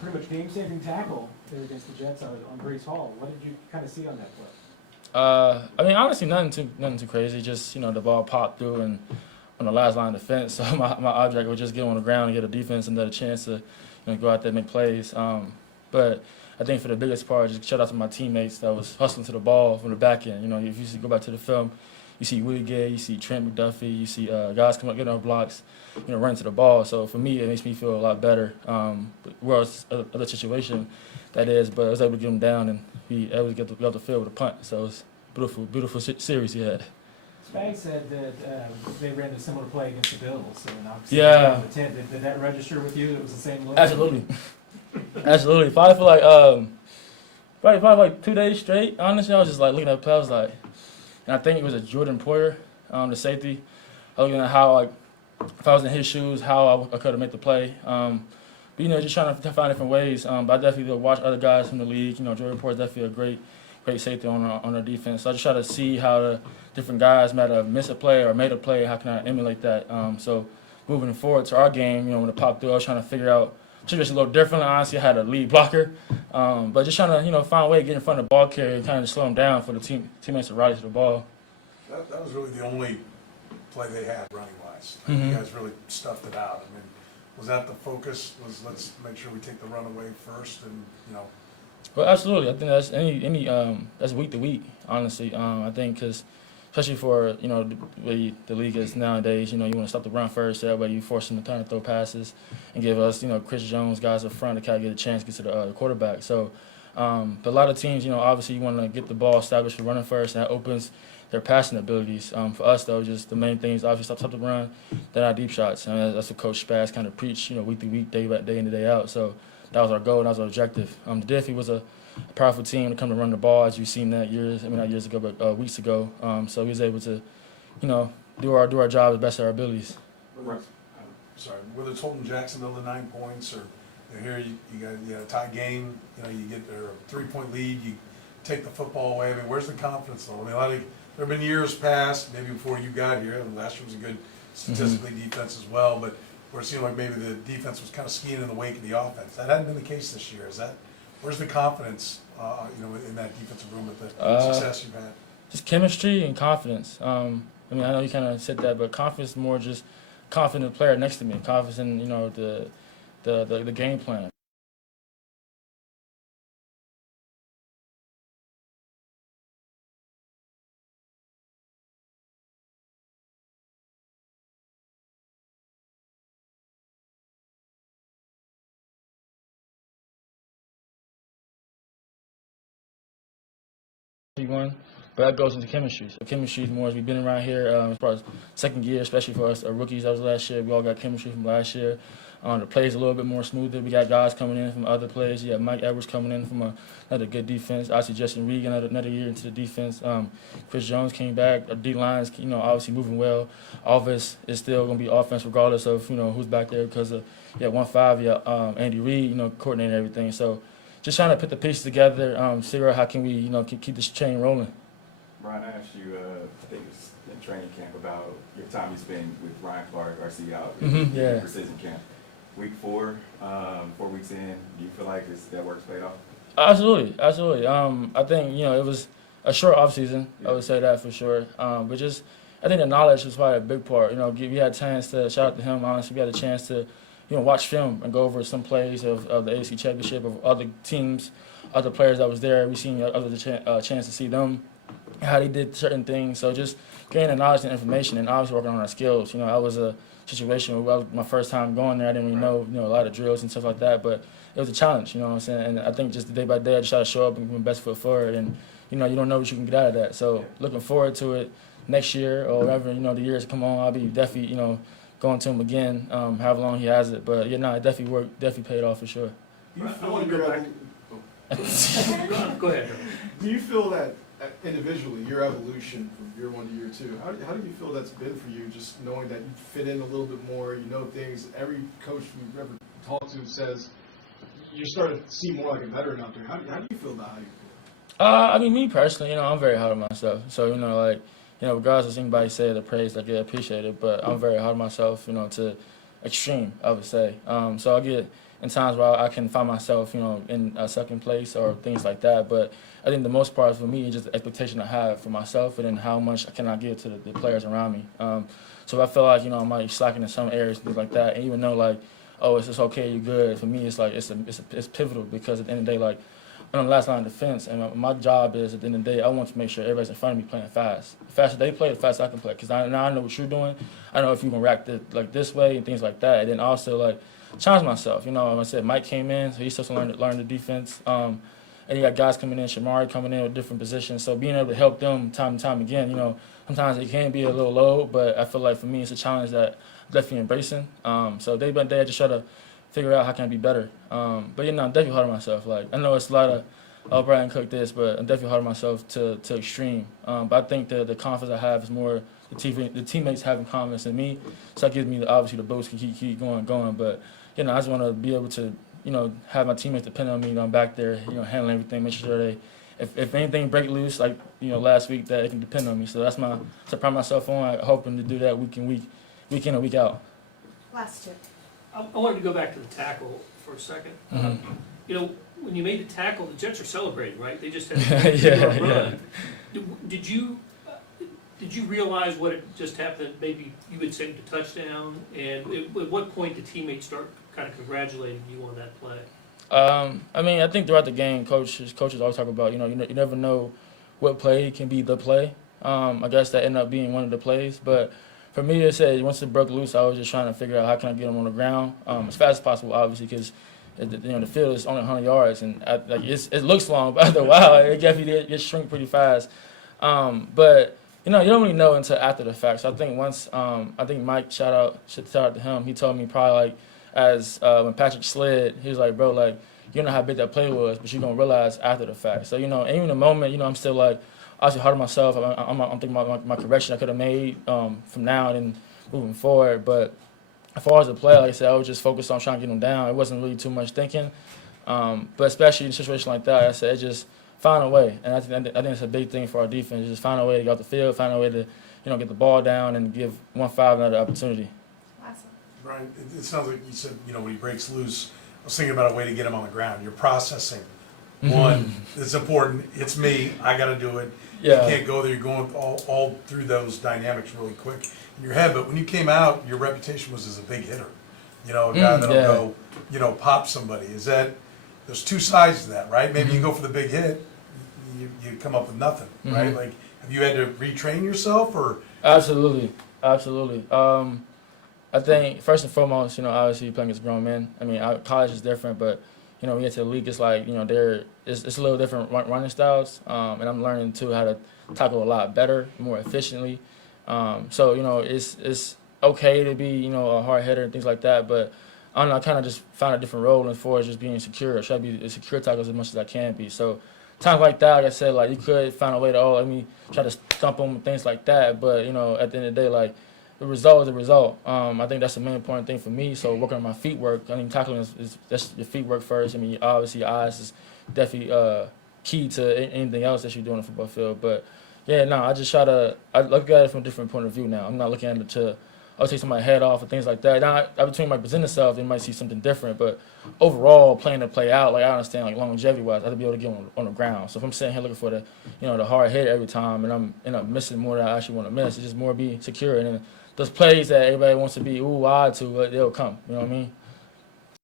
pretty much game-saving tackle there against the Jets on Breece Hall. What did you kind of see on that play? I mean, honestly, nothing too crazy. Just the ball popped through and on the last line of defense. So my object was just get on the ground and get a defense and get a chance to go out there and make plays. But I think for the biggest part, just shout out to my teammates that was hustling to the ball from the back end. If you go back to the film, you see Willie Gay, you see Trent McDuffie, you see guys come up, getting off blocks, running to the ball. So for me, it makes me feel a lot better. Whereas other situation that is, but I was able to get him down and he able to get off the field with a punt. So it's beautiful series he had. Spags said that they ran a similar play against the Bills, and obviously Yeah. Did that register with you? It was the same look? Absolutely. Absolutely. Probably for like 2 days straight. Honestly, I was just like looking at the play. I was like, and I think it was a Jordan Poyer, the safety. I was looking at how if I was in his shoes, how I could have made the play. But just trying to find different ways. But I definitely watch other guys from the league. Jordan Poyer is definitely a great safety on our defense. So I just try to see how the different guys might have missed a play or made a play. How can I emulate that? So moving forward to our game, when it popped through, I was trying to figure out situation a little differently. Honestly, I had a lead blocker, but just trying to find a way to get in front of the ball carrier and kind of slow him down for the teammates to rally to the ball. That was really the only play they had running wise. Mm-hmm. You guys really stuffed it out. I mean, was that the focus? Was let's make sure we take the run away first, and Well, absolutely. I think that's that's week to week. Honestly, I think because especially for the way the league is nowadays, you want to stop the run first. That way you force them to turn and throw passes and give us Chris Jones guys up front to kind of get a chance to get to the quarterback. So, but a lot of teams, obviously you want to get the ball established for running first, and that opens their passing abilities. For us though, just the main thing is obviously stop the run, then our deep shots, and that's what Coach Spaz kind of preached, week to week, day in and day out. So that was our goal, and that was our objective. The Diffie was a powerful team to come to run the ball, as you've seen that not years ago, but weeks ago. So he was able to, do our job as best of our abilities. Whether it's holding Jacksonville to 9 points or here you got a tie game, you get a 3-point lead, you take the football away. I mean, where's the confidence though? I mean, there have been years past, maybe before you got here, and last year was a good statistically defense as well, but where it seemed like maybe the defense was kind of skiing in the wake of the offense. That hadn't been the case this year. Where's the confidence, in that defensive room with the success you've had? Just chemistry and confidence. I know you kind of said that, but confidence is more just confident in the player next to me, confidence in the game plan. One, but that goes into chemistry. So chemistry is more as we've been around here as far as second year, especially for us rookies. That was last year. We all got chemistry from last year. The plays a little bit more smoother. We got guys coming in from other players. You got Mike Edwards coming in from another good defense. Obviously, Justin Regan another year into the defense. Chris Jones came back. Our D-line's obviously moving well. Offense is still going to be offense regardless of who's back there because of 1-5. Andy Reid coordinating everything. So just trying to put the pieces together, figure out how can we keep this chain rolling. Brian, I asked you, I think it was in training camp, about your time you spent with Ryan Clark, RC out in precision camp. Week 4, 4 weeks in, do you feel like that work's paid off? Absolutely. I think it was a short off season. I would say that for sure. But just I think the knowledge was probably a big part. We had a chance to shout out to him. Honestly, we had a chance to watch film and go over some plays of the AFC Championship of other teams, other players that was there. We seen other chance to see them, how they did certain things. So just gaining the knowledge and information, and obviously working on our skills. I was a situation where my first time going there. I didn't really know a lot of drills and stuff like that, but it was a challenge. You know what I'm saying? And I think just day by day, I just try to show up and put my best foot forward. And you don't know what you can get out of that. So looking forward to it next year or whatever the years come on. I'll be definitely going to him again, however long he has it. But it definitely worked, definitely paid off for sure. Do you feel Go ahead. Do you feel that individually, your evolution from year 1 to year 2, how do you feel that's been for you, just knowing that you fit in a little bit more, things, every coach we've ever talked to says you're starting to see more like a veteran out there. How do you feel about how you feel? Me personally, I'm very hard on myself. So, regardless of anybody say the praise, I appreciate it, but I'm very hard on myself, to extreme, I would say. So I get in times where I can find myself, in a second place or things like that. But I think the most part for me is just the expectation I have for myself and then how much can I give to the players around me. So I feel like, I might be slacking in some areas and things like that. And even though, like, oh, it's just okay, you're good. For me, it's like it's pivotal because at the end of the day, like, I'm on the last line of defense, and my job is at the end of the day, I want to make sure everybody's in front of me playing fast. The faster they play, the faster I can play. Because now I know what you're doing. I know if you can react like this way and things like that. And then also, like, challenge myself. Like I said, Mike came in, so he's still learn the defense. And you got guys coming in, Shamari coming in with different positions. So being able to help them time and time again, sometimes it can be a little low, but I feel like for me it's a challenge that I'm definitely embracing. So day by day, I just try to figure out how can I be better. But I'm definitely hard on myself. Like, I know it's a lot of, oh, Bryan Cook this, but I'm definitely hard on myself to extreme. But I think the confidence I have is more the teammates having confidence in me. So that gives me obviously the boost to keep going. But I just want to be able to have my teammates depend on me. I'm back there, handling everything, make sure they, if anything break loose like last week, that they can depend on me. So that's to pride myself on. I'm hoping to do that week in and week out. Last chip. I wanted to go back to the tackle for a second. Mm-hmm. When you made the tackle, the Jets are celebrating, right? They just had Yeah, a run. yeah. Did you realize what had just happened? Maybe you had saved a touchdown, and at what point did teammates start kind of congratulating you on that play? I think throughout the game, coaches always talk about, you never know what play can be the play. I guess that ended up being one of the plays. But for me, it said once it broke loose, I was just trying to figure out how can I get them on the ground as fast as possible, obviously, because the field is only 100 yards, and it looks long, but after a while, it definitely did shrink pretty fast. But you don't really know until after the fact. So I think once, I think Mike, shout out to him, he told me probably like, as when Patrick slid, he was like, bro, like, you don't know how big that play was, but you're going to realize after the fact. So, even in the moment, I'm still like, obviously hard on myself. I'm thinking about my correction I could have made from now and then moving forward. But as far as the play, like I said, I was just focused on trying to get them down. It wasn't really too much thinking. But especially in a situation like that, like I said, just find a way. And I think it's a big thing for our defense, just find a way to get off the field, find a way to, get the ball down and give 1-5 another opportunity. Awesome. Brian, it sounds like you said, when he breaks loose, I was thinking about a way to get him on the ground. You're processing. One, it's important. It's me. I got to do it. Yeah. You can't go there. You're going all through those dynamics really quick in your head. But when you came out, your reputation was as a big hitter. A guy that'll go, pop somebody. There's two sides to that, right? Maybe you go for the big hit, you come up with nothing, right? Like, have you had to retrain yourself or? Absolutely. I think first and foremost, obviously you're playing against grown men. College is different, but when you get to the league, it's like it's a little different running styles, and I'm learning too how to tackle a lot better, more efficiently. So it's okay to be a hard hitter and things like that, but I don't know, I kind of just found a different role as far as just being secure. I try to be a secure tackle as much as I can be. So times like that, like I said, like you could find a way to let me try to stump them and things like that, but at the end of the day, like. The result is the result. I think that's the main important thing for me. So working on my feet work, tackling is that's your feet work first. Obviously your eyes is definitely key to anything else that you do on the football field. But I just I look at it from a different point of view now. I'm not looking at it to take somebody's head off or things like that. Now, between might present itself, they might see something different. But overall, playing the play out, like I understand, like longevity-wise, I have to be able to get on the ground. So if I'm sitting here looking for the, the hard hit every time, and I'm missing more than I actually want to miss, it's just more be secure. And then those plays that everybody wants to be wide to, they'll come. You know what I mean?